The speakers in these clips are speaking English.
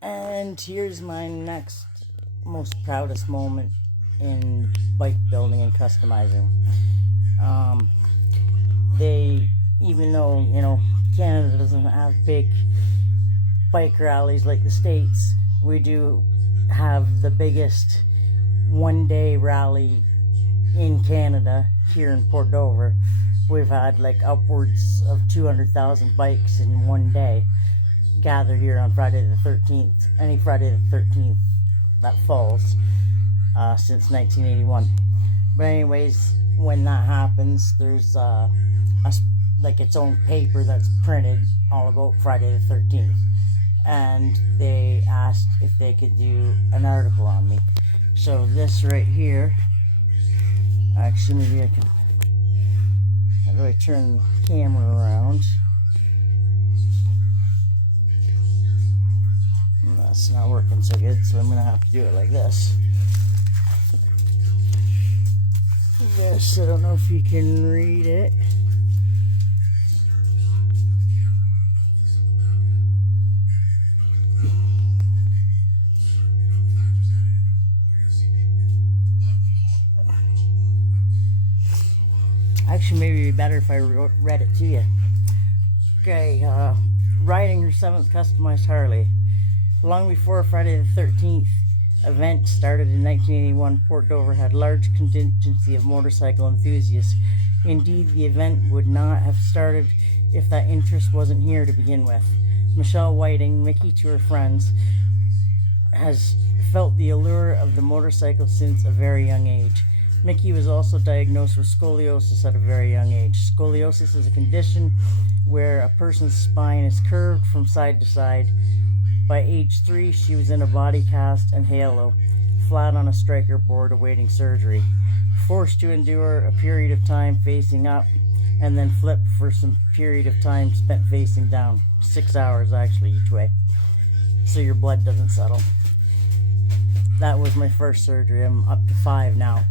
And here's my next most proudest moment in bike building and customizing. Um, they, even though, Canada doesn't have big bike rallies like the States, we do have the biggest one-day rally in Canada here in Port Dover. We've had like upwards of 200,000 bikes in one day gather here on Friday the 13th, any Friday the 13th that falls, since 1981. But anyways, when that happens, there's like its own paper that's printed all about Friday the 13th. And they asked if they could do an article on me. So this right here, actually maybe I can, how do I turn the camera around? That's not working so good, so I'm gonna have to do it like this. Yes, I don't know if you can read it. Actually, maybe it'd be better if I read it to you. Okay, riding her 7th customized Harley. Long before Friday the 13th event started in 1981, Port Dover had a large contingency of motorcycle enthusiasts. Indeed, the event would not have started if that interest wasn't here to begin with. Michelle Whiting, Mickey to her friends, has felt the allure of the motorcycle since a very young age. Mickey was also diagnosed with scoliosis at a very young age. Scoliosis is a condition where a person's spine is curved from side to side. By age 3, she was in a body cast and halo, flat on a striker board awaiting surgery. Forced to endure a period of time facing up and then flip for some period of time spent facing down. 6 hours actually each way, so your blood doesn't settle. That was my first surgery. I'm up to 5 now.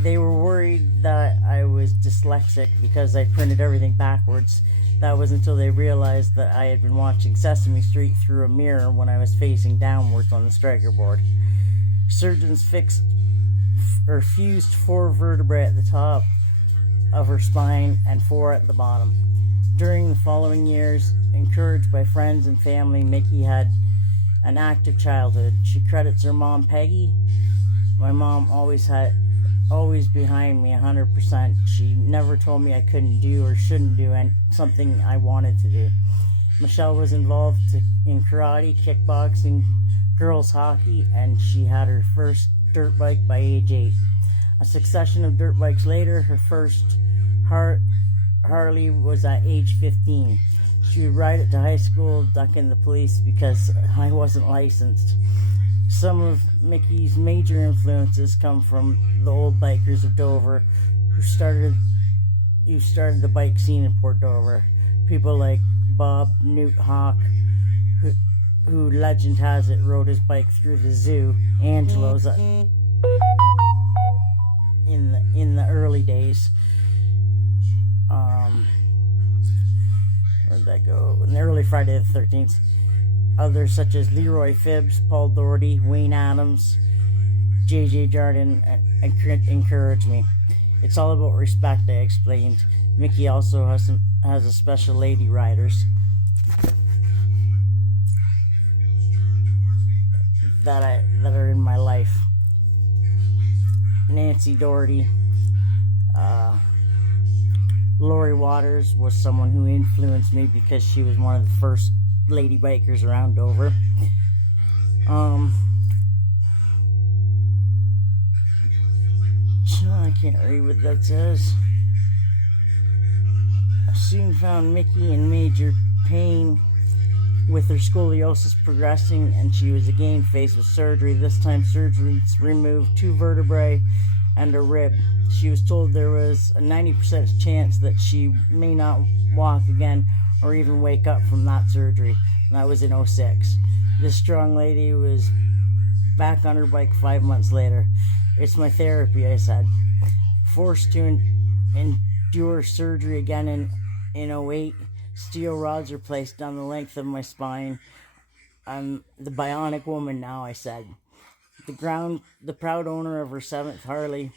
They were worried that I was dyslexic because I printed everything backwards. That was until they realized that I had been watching Sesame Street through a mirror when I was facing downwards on the striker board. Surgeons fused 4 vertebrae at the top of her spine and 4 at the bottom. During the following years, encouraged by friends and family, Mickey had an active childhood. She credits her mom, Peggy. My mom always behind me 100%. She never told me I couldn't do or shouldn't do something I wanted to do. Michelle was involved in karate, kickboxing, girls hockey, and she had her first dirt bike by age 8. A succession of dirt bikes later, her first Harley was at age 15. She would ride it to high school, ducking the police because I wasn't licensed. Some of Mickey's major influences come from the old bikers of Dover who started the bike scene in Port Dover. People like Bob Newt Hawk, who legend has it rode his bike through the zoo, Angelo's, in the early days. Where'd that go? In the early Friday the 13th. Others such as Leroy Phibbs, Paul Doherty, Wayne Adams, J.J. Jardin encouraged me. It's all about respect, I explained. Mickey also has a special lady riders that are in my life. Nancy Doherty, Lori Waters was someone who influenced me because she was one of the first lady bikers around Dover. I can't read what that says. I soon found Mickey in major pain with her scoliosis progressing, and she was again faced with surgery. This time surgeries removed 2 vertebrae and a rib. She was told there was a 90% chance that she may not walk again or even wake up from that surgery. And that was in 2006. This strong lady was back on her bike 5 months later. It's my therapy, I said. Forced to endure surgery again in 2008, steel rods are placed down the length of my spine I'm the bionic woman now, I said. The proud owner of her 7th Harley.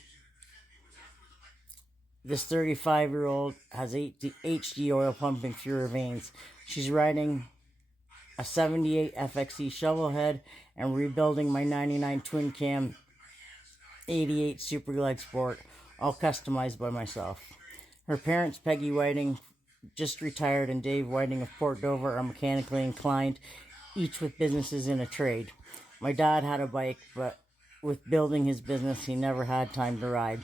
This 35-year-old has HD oil pumping through her veins. She's riding a 78 FXE shovel head and rebuilding my 99 twin cam 88 Super Glide Sport, all customized by myself. Her parents, Peggy Whiting, just retired, and Dave Whiting of Port Dover, are mechanically inclined, each with businesses in a trade. My dad had a bike, but with building his business, he never had time to ride.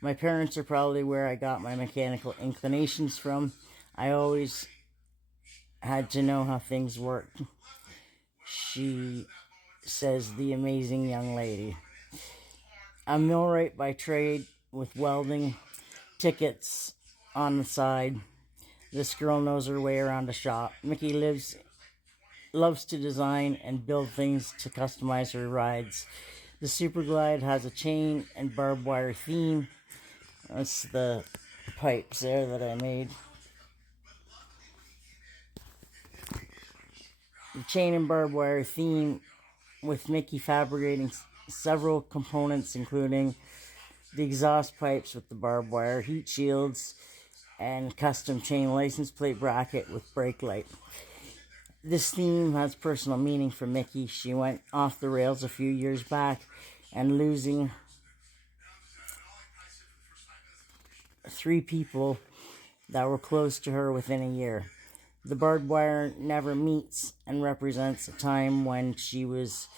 My parents are probably where I got my mechanical inclinations from. I always had to know how things worked. She says, the amazing young lady. I'm millwright by trade with welding tickets on the side. This girl knows her way around a shop. Mickey loves to design and build things to customize her rides. The Super Glide has a chain and barbed wire theme. That's the pipes there that I made. The chain and barbed wire theme with Mickey fabricating several components, including the exhaust pipes with the barbed wire, heat shields, and custom chain license plate bracket with brake light. This theme has personal meaning for Mickey. She went off the rails a few years back and losing 3 people that were close to her within a year. The barbed wire never meets and represents a time when she was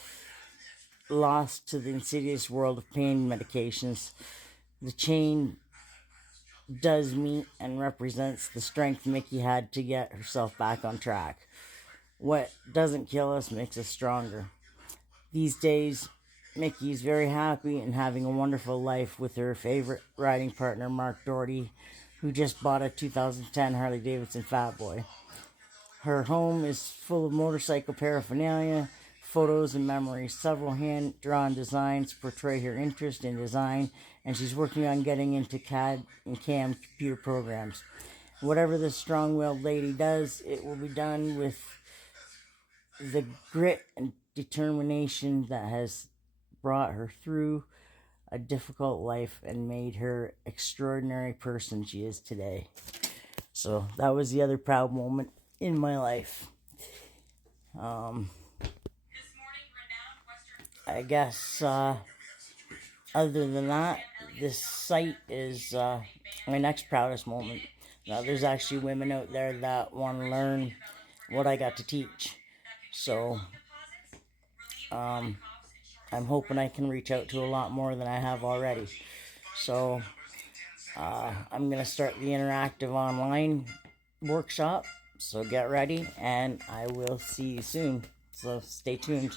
lost to the insidious world of pain medications. The chain does meet and represents the strength Mickey had to get herself back on track. What doesn't kill us makes us stronger. These days, Mickey is very happy and having a wonderful life with her favorite riding partner, Mark Doherty, who just bought a 2010 Harley-Davidson Fat Boy. Her home is full of motorcycle paraphernalia, photos, and memories. Several hand-drawn designs portray her interest in design, and she's working on getting into CAD and CAM computer programs. Whatever this strong-willed lady does, it will be done with the grit and determination that has brought her through a difficult life and made her extraordinary person she is today. So that was the other proud moment in my life. I guess other than that, this site is my next proudest moment. Now, there's actually women out there that want to learn what I got to teach. So I'm hoping I can reach out to a lot more than I have already. So I'm going to start the interactive online workshop. So get ready, and I will see you soon. So stay tuned.